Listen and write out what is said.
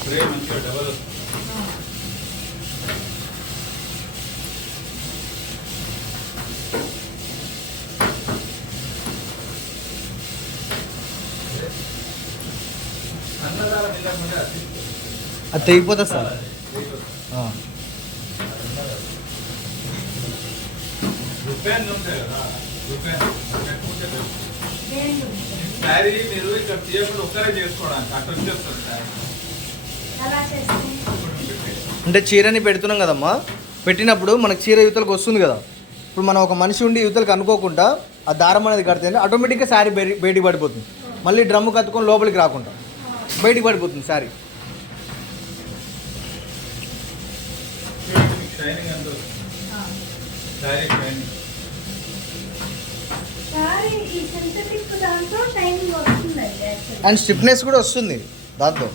Spray మంచిగా double అది తెగిపోతుంది sir. Sari మీరు ఇక్కడ తీయకుండా ఒక్కరే చేసుకోవడానికి అక్కడ వచ్చేస్తుంది శారీ. అంటే చీరని పెడుతున్నాం కదమ్మా, పెట్టినప్పుడు మనకు చీర యువతలకు వస్తుంది కదా. ఇప్పుడు మనం ఒక మనిషి ఉండి యువతలకు అనుకోకుండా ఆ దారం అనేది కడితే ఆటోమేటిక్గా శారీ బయటికి పడిపోతుంది. మళ్ళీ డ్రమ్ము కత్తుకొని లోపలికి రాకుండా బయటికి పడిపోతుంది శారీ. అండ్ స్టిఫ్నెస్ కూడా వస్తుంది దాంతో.